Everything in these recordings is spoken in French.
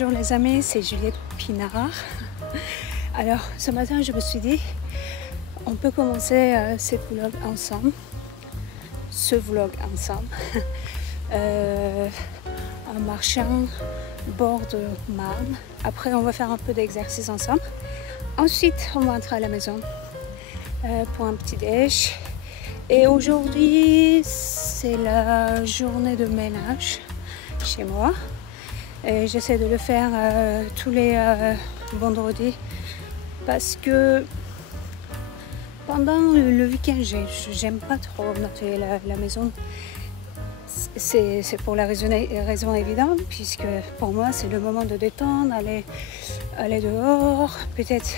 Bonjour les amis, c'est Juliette Pinard. Alors ce matin je me suis dit, on peut commencer ce vlog ensemble, en marchant bord de Marne. Après on va faire un peu d'exercice ensemble. Ensuite on va entrer à la maison pour un petit déj. Et aujourd'hui c'est la journée de ménage chez moi. J'essaie de le faire tous les vendredis parce que pendant le week-end j'aime pas trop nettoyer la maison. C'est pour la raison évidente, puisque pour moi c'est le moment de détendre, aller dehors, peut-être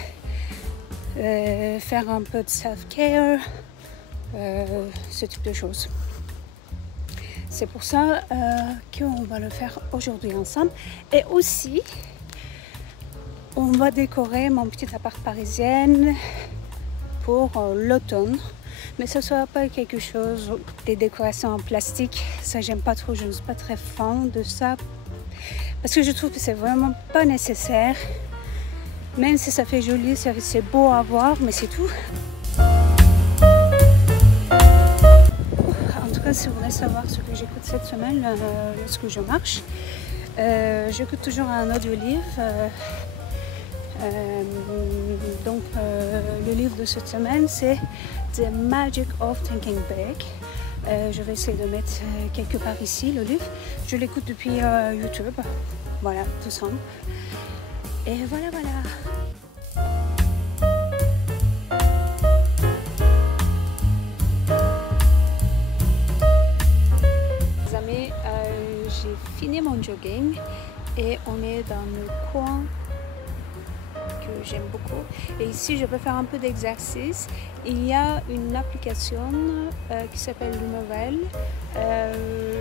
faire un peu de self-care, ce type de choses. C'est pour ça qu'on va le faire aujourd'hui ensemble. Et aussi, on va décorer mon petit appart parisien pour l'automne. Mais ce ne sera pas quelque chose, des décorations en plastique. Ça, j'aime pas trop, je ne suis pas très fan de ça. Parce que je trouve que c'est vraiment pas nécessaire. Même si ça fait joli, c'est beau à voir, mais c'est tout. Si vous voulez savoir ce que j'écoute cette semaine lorsque je marche, j'écoute toujours un audiolivre. Donc le livre de cette semaine c'est The Magic of Thinking Big. Je vais essayer de mettre quelque part ici le livre. Je l'écoute depuis YouTube. Voilà, tout simple. Et voilà. J'ai fini mon jogging et on est dans le coin que j'aime beaucoup. Et ici, je peux faire un peu d'exercice. Il y a une application qui s'appelle Lunovel.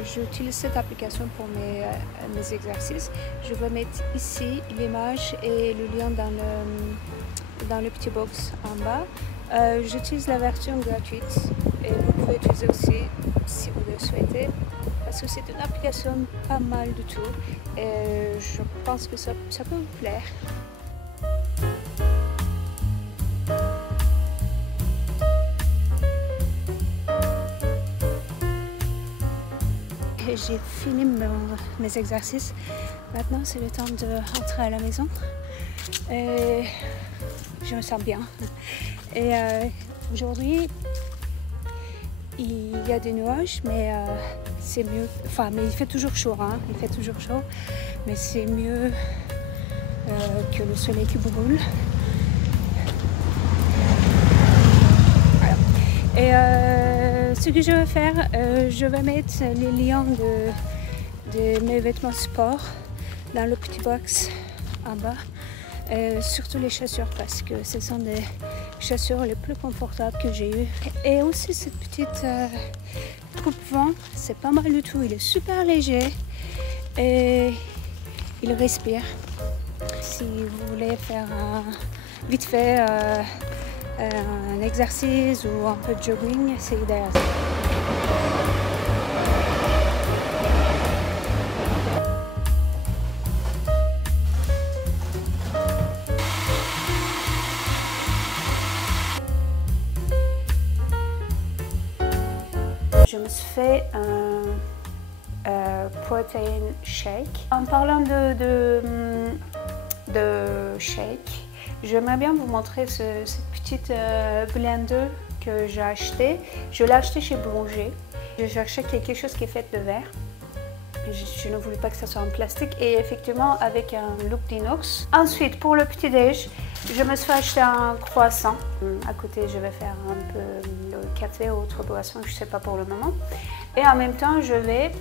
J'utilise cette application pour mes exercices. Je vais mettre ici l'image et le lien dans le petit box en bas. J'utilise la version gratuite et vous pouvez utiliser aussi si vous le souhaitez. Parce que c'est une application pas mal du tout et je pense que ça peut vous plaire. J'ai fini mes exercices. Maintenant c'est le temps de rentrer à la maison. Et je me sens bien. Et aujourd'hui il y a des nuages, mais c'est mieux. Enfin, mais il fait toujours chaud, hein. Il fait toujours chaud, mais c'est mieux que le soleil qui brûle. Voilà. Et ce que je vais faire, je vais mettre les liens de mes vêtements sport dans le petit box en bas. Surtout les chaussures parce que ce sont des chaussures les plus confortables que j'ai eues. Et aussi cette petite coupe-vent, c'est pas mal du tout. Il est super léger et il respire. Si vous voulez faire vite fait un exercice ou un peu de jogging, c'est idéal. Je me suis fait un protein shake. En parlant de shake, j'aimerais bien vous montrer cette petite blender que j'ai acheté. Je l'ai acheté chez Boulanger. Je cherchais quelque chose qui est fait de verre. Je ne voulais pas que ça soit en plastique et effectivement avec un look d'inox. Ensuite, pour le petit déj, je me suis acheté un croissant. À côté, je vais faire un peu de café ou autre boisson, je ne sais pas pour le moment. Et en même temps, je vais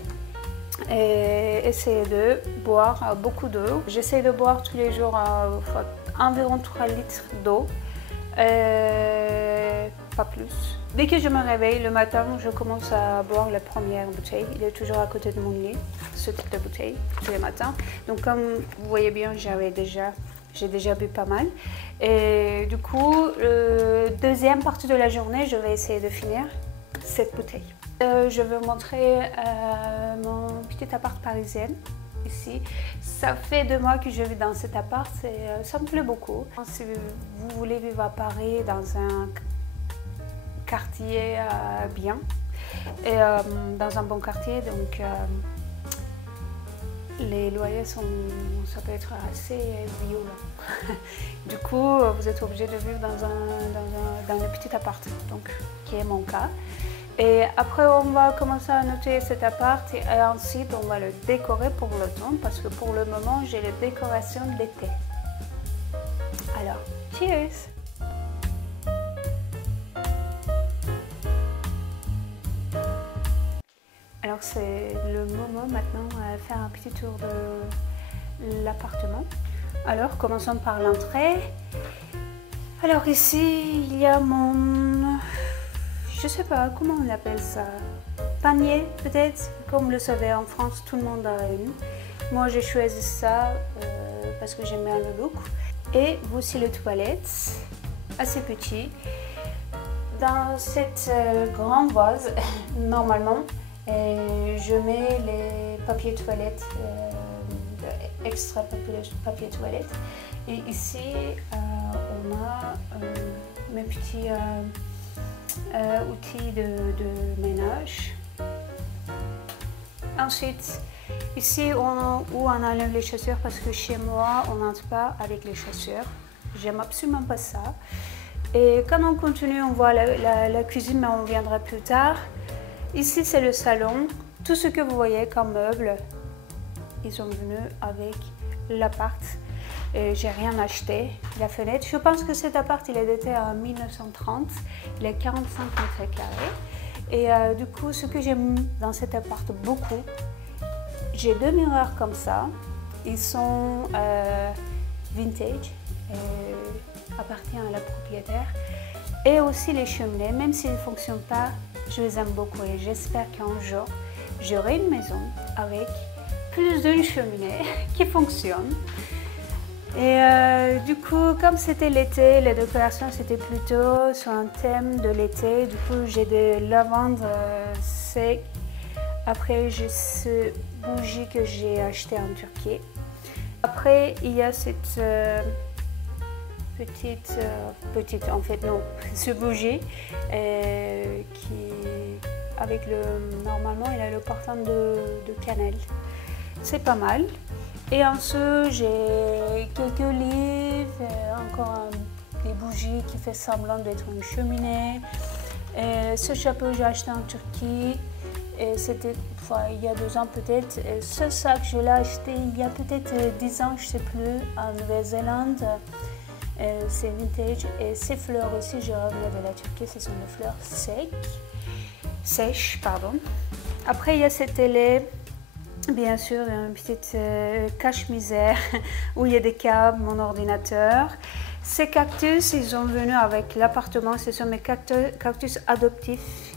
essayer de boire beaucoup d'eau. J'essaie de boire tous les jours environ 3 litres d'eau. Pas plus. Dès que je me réveille le matin, je commence à boire la première bouteille. Il est toujours à côté de mon lit, ce type de bouteille, tous les matins. Donc comme vous voyez bien, j'ai déjà bu pas mal. Et du coup, deuxième partie de la journée, je vais essayer de finir cette bouteille. Je vais vous montrer mon petit appart parisien. ici. Ça fait 2 mois que je vis dans cet appart et ça me plaît beaucoup. Si vous voulez vivre à Paris dans un quartier bien et dans un bon quartier, donc les loyers ça peut être assez violent. Du coup, vous êtes obligé de vivre dans un petit appart, donc qui est mon cas. Et après, on va commencer à noter cet appart et ensuite on va le décorer pour l'automne parce que pour le moment, j'ai les décorations d'été. Alors, cheers! Alors c'est le moment maintenant de faire un petit tour de l'appartement. Alors commençons par l'entrée. Alors ici il y a mon, je sais pas comment on appelle ça, panier peut-être, comme vous le savez en France tout le monde a une. Moi j'ai choisi ça parce que j'aime bien le look. Et voici les toilettes, assez petit. Dans cette grande vase, normalement, je mets les papiers toilettes, extra papier toilette. Et ici, on a mes petits outils de ménage. Ensuite, ici, où on enlève les chaussures parce que chez moi, on n'entre pas avec les chaussures. J'aime absolument pas ça. Et quand on continue, on voit la cuisine, mais on viendra plus tard. Ici, c'est le salon. Tout ce que vous voyez comme meubles, ils sont venus avec l'appart. J'ai rien acheté. La fenêtre, je pense que cet appart, il est daté en 1930. Il est 45 mètres carrés. Et du coup, ce que j'aime dans cet appart beaucoup, j'ai 2 miroirs comme ça. Ils sont vintage, appartiennent à la propriétaire. Et aussi les cheminées, même s'ils ne fonctionnent pas, je les aime beaucoup et j'espère qu'un jour, j'aurai une maison avec plus d'une cheminée qui fonctionne. Et du coup, comme c'était l'été, les décorations c'était plutôt sur un thème de l'été. Du coup, j'ai des lavandes secs. Après, j'ai ce bougie que j'ai acheté en Turquie. Après, il y a cette petite, en fait non, ce bougie qui, avec normalement il a le parfum de cannelle. C'est pas mal. Et en dessous, j'ai quelques livres, encore des bougies qui fait semblant d'être une cheminée. Et ce chapeau, j'ai acheté en Turquie. Et c'était il y a 2 ans peut-être. Ce sac, je l'ai acheté il y a peut-être 10 ans, je ne sais plus, en Nouvelle-Zélande. C'est vintage. Et ces fleurs aussi, je reviens de la Turquie, ce sont des fleurs sèches. Après, il y a cette télé. Bien sûr, une petite cache-misère où il y a des câbles, mon ordinateur. Ces cactus, ils sont venus avec l'appartement, ce sont mes cactus adoptifs.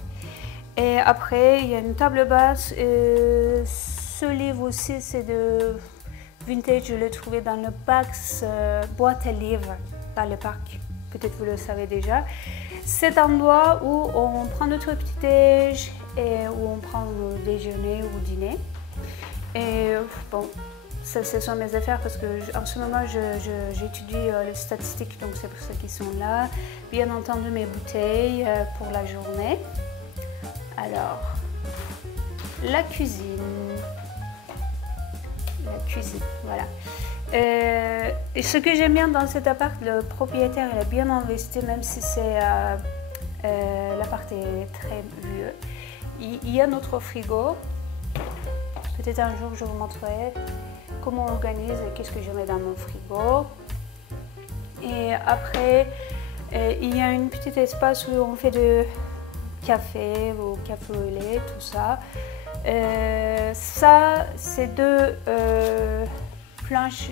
Et après, il y a une table basse. Ce livre aussi, c'est de vintage, je l'ai trouvé dans le Pax boîte à livres dans le parc. Peut-être vous le savez déjà. C'est un endroit où on prend notre petit-déj et où on prend le déjeuner ou dîner. Et bon, ça, ce sont mes affaires parce que en ce moment j'étudie les statistiques, donc c'est pour ça qu'ils sont là. Bien entendu mes bouteilles pour la journée. Alors, la cuisine, voilà. Et ce que j'aime bien dans cet appart, le propriétaire il a bien investi, même si c'est l'appart est très vieux. Il y a notre frigo. Peut-être un jour je vous montrerai comment on organise et qu'est-ce que je mets dans mon frigo. Et après, il y a un petit espace où on fait de café ou café au lait, tout ça. Ça, ces 2 planches,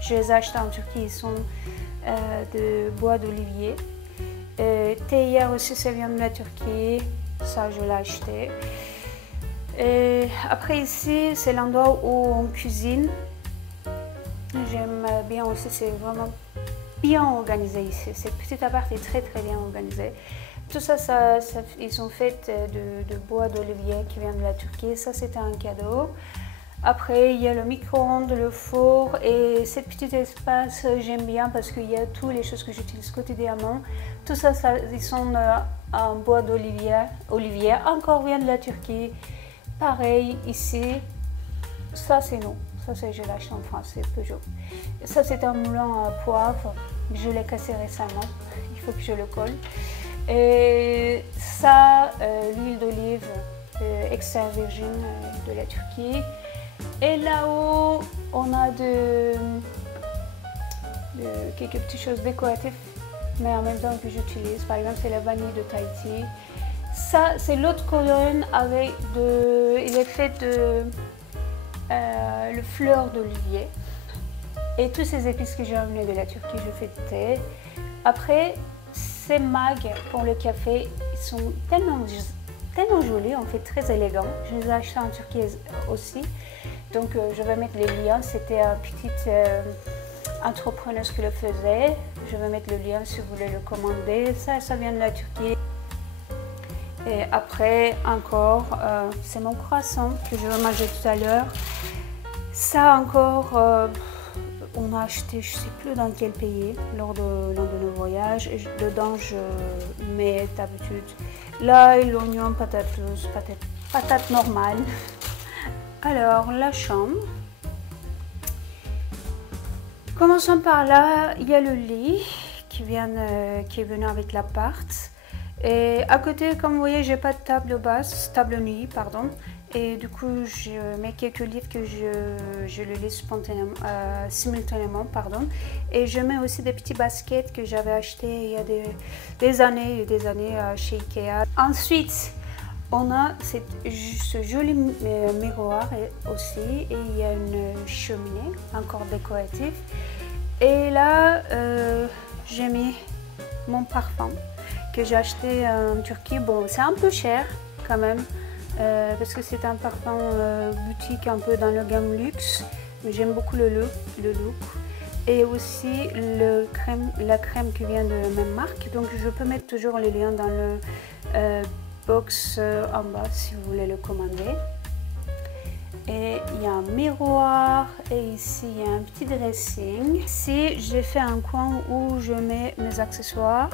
je les ai achetées en Turquie, ils sont de bois d'olivier. Théière aussi, ça vient de la Turquie, ça je l'ai acheté. Et après ici, c'est l'endroit où on cuisine. J'aime bien aussi, c'est vraiment bien organisé ici. Cette petite appart est très très bien organisé. Tout ça, ils sont faits de bois d'olivier qui vient de la Turquie. Ça, c'était un cadeau. Après, il y a le micro-ondes, le four et ce petit espace, j'aime bien parce qu'il y a toutes les choses que j'utilise quotidiennement. Tout ça, ils sont en bois d'olivier. Olivier, encore vient de la Turquie. Pareil, ici, ça c'est non. Ça, je l'achète en France, c'est Peugeot. Ça, c'est un moulin à poivre. Je l'ai cassé récemment. Il faut que je le colle. Et ça, l'huile d'olive extra virgin de la Turquie. Et là-haut, on a quelques petites choses décoratives, mais en même temps que j'utilise. Par exemple, c'est la vanille de Tahiti. Ça, c'est l'autre colonne avec il est fait de le fleur d'olivier. Et tous ces épices que j'ai amenés de la Turquie, je fais de thé. Après, ces mags pour le café, ils sont tellement jolis, en fait très élégants. Je les ai achetés en Turquie aussi. Donc je vais mettre les liens, c'était un petit entrepreneur qui le faisait. Je vais mettre le lien si vous voulez le commander. Ça vient de la Turquie. Et après encore, c'est mon croissant que je vais manger tout à l'heure. Ça encore, on a acheté, je ne sais plus dans quel pays, lors de nos voyages. Et dedans, je mets d'habitude l'ail, l'oignon, patate douce, patate normale. Alors, la chambre. Commençons par là, il y a le lit qui est venu avec l'appart. Et à côté, comme vous voyez, j'ai pas de table nuit, pardon. Et du coup, je mets quelques livres que je le lis simultanément, pardon. Et je mets aussi des petits baskets que j'avais achetés il y a des années chez Ikea. Ensuite, on a ce joli miroir aussi, et il y a une cheminée encore décorative. Et là, j'ai mis mon parfum que j'ai acheté en Turquie. Bon, c'est un peu cher quand même, parce que c'est un parfum boutique un peu dans le gamme luxe. J'aime beaucoup le look. Et aussi la crème qui vient de la même marque. Donc je peux mettre toujours les liens dans le box en bas si vous voulez le commander. Et il y a un miroir et ici il y a un petit dressing. Ici j'ai fait un coin où je mets mes accessoires.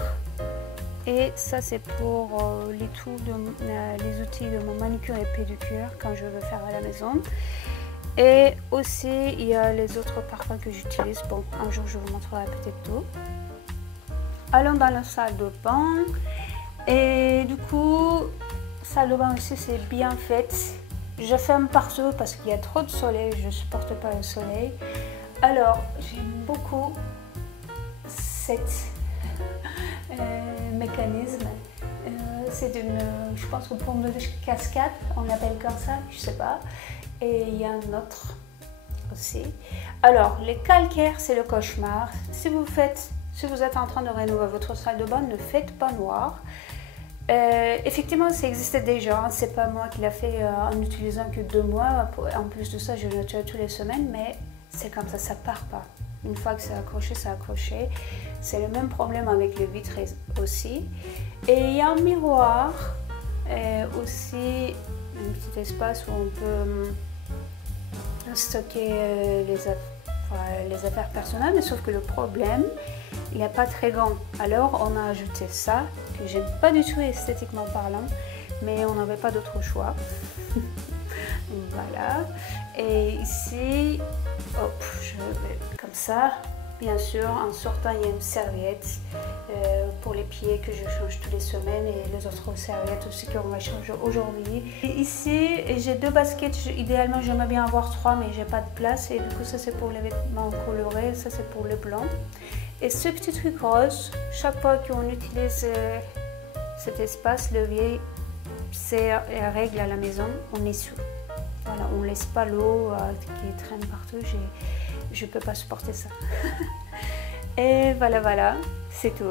Et ça c'est pour les outils de mon manicure et pédicure quand je veux faire à la maison. Et aussi il y a les autres parfums que j'utilise. Bon, un jour je vous montrerai peut-être tout. Allons dans la salle de bain. Et du coup, salle de bain aussi c'est bien faite. Je ferme partout parce qu'il y a trop de soleil, je ne supporte pas le soleil. Alors, j'aime beaucoup cet mécanisme. C'est je pense que pour une cascade, on l'appelle comme ça, je ne sais pas. Et il y a un autre aussi. Alors, les calcaires, c'est le cauchemar. Si vous êtes en train de rénover votre salle de bain, ne faites pas noir. Effectivement, ça existait déjà, c'est pas moi qui l'ai fait en utilisant que 2 mois. En plus de ça, je le nettoie toutes les semaines, mais c'est comme ça part pas. Une fois que c'est accroché, c'est accroché. C'est le même problème avec les vitres aussi. Et il y a un miroir, aussi un petit espace où on peut stocker les affaires personnelles, mais sauf que le problème, il n'est pas très grand. Alors on a ajouté ça, que j'aime pas du tout esthétiquement parlant, mais on n'avait pas d'autre choix. Voilà. Et ici, hop, je vais comme ça. Bien sûr, en sortant, il y a une serviette pour les pieds que je change toutes les semaines et les autres serviettes aussi qu'on va changer aujourd'hui. Et ici, j'ai 2 baskets. Idéalement, j'aimerais bien avoir 3, mais j'ai pas de place. Et du coup, ça c'est pour les vêtements colorés, ça c'est pour le blanc. Et ce petit truc rose, chaque fois qu'on utilise cet espace, levier, c'est la règle à la maison, on essuie. Voilà, on ne laisse pas l'eau qui traîne partout, je ne peux pas supporter ça. Et voilà, c'est tout.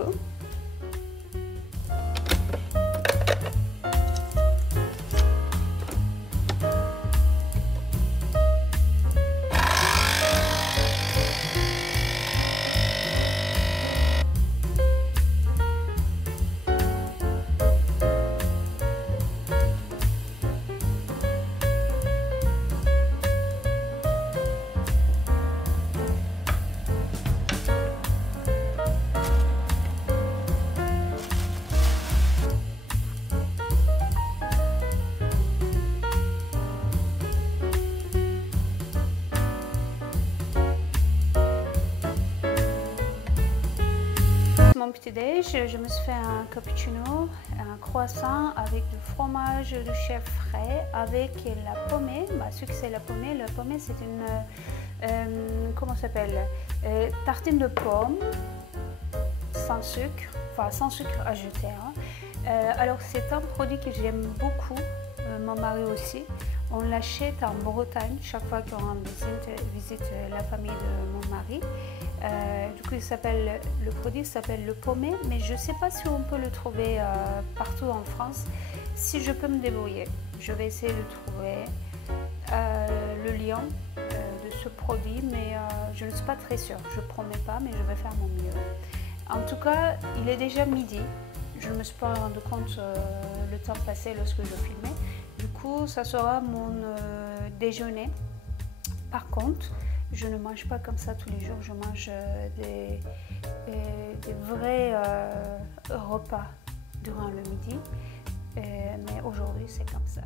petit-déj, je me suis fait un cappuccino, un croissant avec du fromage de chèvre frais, avec la pommée. Ce que c'est la pommée c'est une, comment ça s'appelle, tartine de pommes sans sucre, enfin sans sucre ajouté. Alors c'est un produit que j'aime beaucoup, mon mari aussi. On l'achète en Bretagne chaque fois qu'on visite la famille de mon mari. Du coup, le produit s'appelle le pommé, mais je ne sais pas si on peut le trouver partout en France. Si je peux me débrouiller, je vais essayer de trouver le lien de ce produit, mais je ne suis pas très sûre. Je ne promets pas, mais je vais faire mon mieux. En tout cas, il est déjà midi. Je ne me suis pas rendu compte le temps passé lorsque je filmais. Du coup, ça sera mon déjeuner. Par contre, je ne mange pas comme ça tous les jours. Je mange des vrais repas durant le midi. Mais aujourd'hui, c'est comme ça.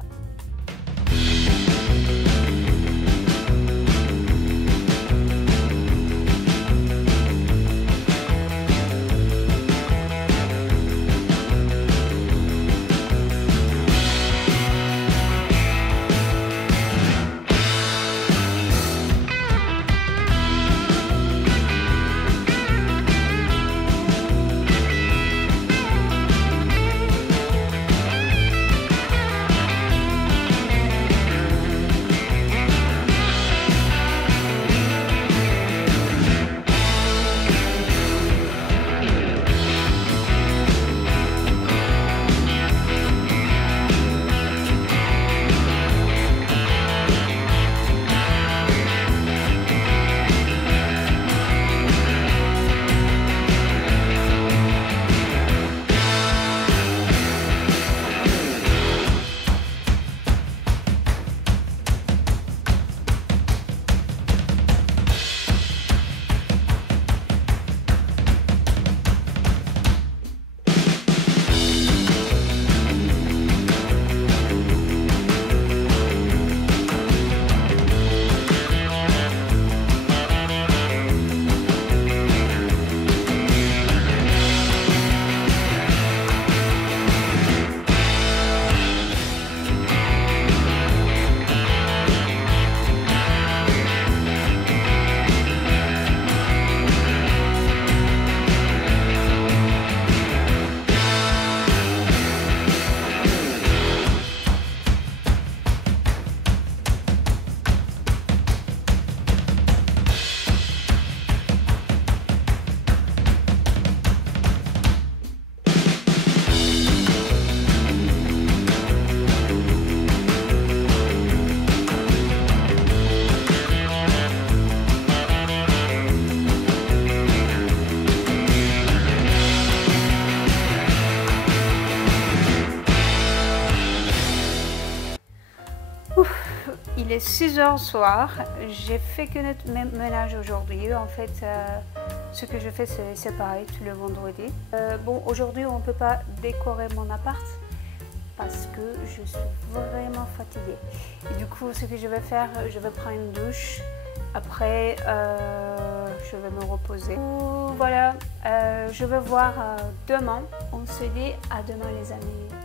Il est 6 h soir, j'ai fait que notre ménage aujourd'hui. En fait, ce que je fais, c'est pareil tout le vendredi. Bon, aujourd'hui, on ne peut pas décorer mon appart parce que je suis vraiment fatiguée. Et du coup, ce que je vais faire, je vais prendre une douche. Après, je vais me reposer. Voilà, je vais voir demain. On se dit à demain, les amis.